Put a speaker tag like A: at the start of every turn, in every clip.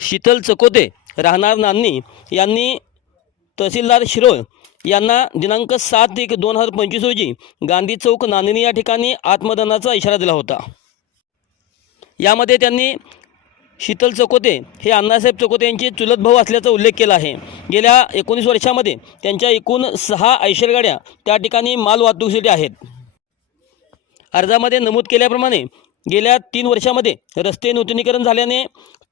A: शीतल चकोते राहणार नान्नी यांनी तहसीलदार शिरोळ यांना दिनांक सात एक दोन हजार पंचवीस रोजी गांधी चौक नांदिनी या ठिकाणी आत्मदनाचा इशारा दिला होता. यामध्ये त्यांनी शीतल चकोते हे अण्णासाहेब चकोते यांचे चुलत भाऊ असल्याचा उल्लेख केला आहे. गेल्या एकोणीस वर्षामध्ये त्यांच्या एकूण सहा ऐशर गाड्या त्या ठिकाणी माल वाहतुकीसाठी आहेत. अर्जामध्ये नमूद केल्याप्रमाणे गेल्या तीन वर्षामध्ये रस्ते नूतनीकरण झाल्याने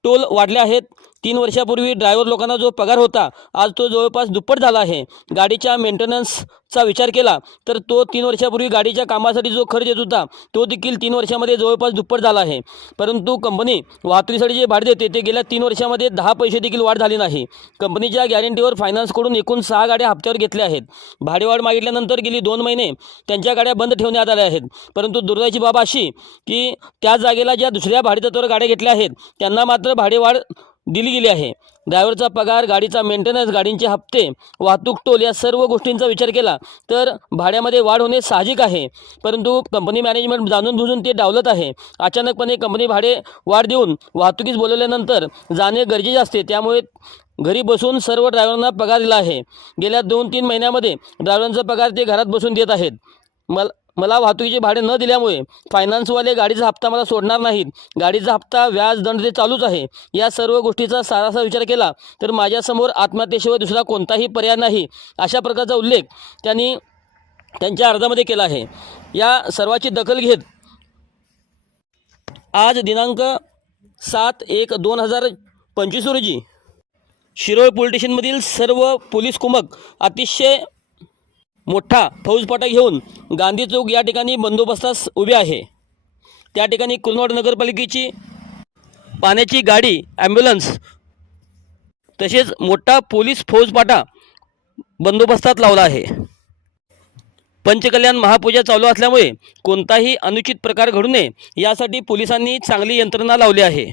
A: टोल वाढले आहेत. तीन वर्षापूर्वी ड्रायव्हर लोकांना जो पगार होता आज तो जवळपास दुप्पट झाला आहे. गाडीच्या मेंटेनन्सचा विचार केला तर तो तीन वर्षापूर्वी गाडीच्या कामासाठी जो खर्च येत होता तो देखील तीन वर्षामध्ये जवळपास दुप्पट झाला आहे. परंतु कंपनी वाहतुकीसाठी जे भाडे देते ते गेल्या तीन वर्षामध्ये दहा पैसे देखील वाढ झाली नाही. कंपनीच्या गॅरंटीवर फायनान्सकडून एकूण सहा गाड्या हप्त्यावर घेतल्या आहेत. भाडेवाढ मागितल्यानंतर गेली दोन महिने त्यांच्या गाड्या बंद ठेवण्यात आल्या आहेत. परंतु दुर्दैवाची बाब अशी की त्या जागेला ज्या दुसऱ्या भाडेतत्वावर गाड्या घेतल्या आहेत त्यांना मात्र भाडेवाढ दिली गेली आहे. ड्रायव्हरचा पगार गाडीचा मेंटेनन्स गाडींचे हप्ते वाहतूक टोल या सर्व गोष्टींचा विचार केला तर भाड्यामध्ये वाढ होणे साहजिक आहे. परंतु कंपनी मॅनेजमेंट जाणून बुजून ते डावलत आहे. अचानकपणे कंपनी भाडे वाढ देऊन वाहतुकीस बोलवल्यानंतर जाणे गरजेचे असते. त्यामुळे घरी बसून सर्व ड्रायव्हरांना पगार दिला आहे. गेल्या दोन तीन महिन्यामध्ये ड्रायव्हरांचा पगार ते घरात बसून देत आहेत. मला मला वाहतुकीचे भाडे न दिल्यामुळे फायनान्सवाले गाडीचा हप्ता मला सोडणार नाहीत. गाडीचा हप्ता व्याज दंड ते चालूच आहे. या सर्व गोष्टीचा सारासा विचार केला तर माझ्यासमोर आत्महत्येशिवाय दुसरा कोणताही पर्याय नाही अशा प्रकारचा उल्लेख त्यांनी त्यांच्या अर्जामध्ये केला आहे. या सर्वाची दखल घेत आज दिनांक सात एक दोन हजार पंचवीस रोजी शिरोळ पोलीस स्टेशनमधील सर्व पोलीस कुमक अतिशय मोठा फौजपाटा घेऊन गांधी चौक या ठिकाणी बंदोबस्तास उभे आहे. त्या ठिकाणी कुलनवाड नगरपालिकेची पाण्याची गाडी ॲम्ब्युलन्स तसेच मोठा पोलीस फौजपाटा बंदोबस्तात लावला आहे. पंचकल्याण महापूजा चालू असल्यामुळे कोणताही अनुचित प्रकार घडू नये यासाठी पोलिसांनी चांगली यंत्रणा लावली आहे.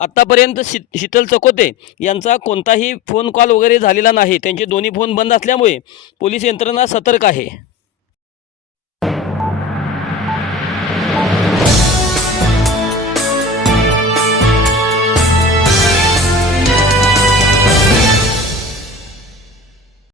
A: आत्तापर्यंत शी शीतल चकोते यांचा कोणताही फोन कॉल वगैरे झालेला नाही. त्यांचे दोन्ही फोन बंद असल्यामुळे पोलीस यंत्रणा सतर्क आहे.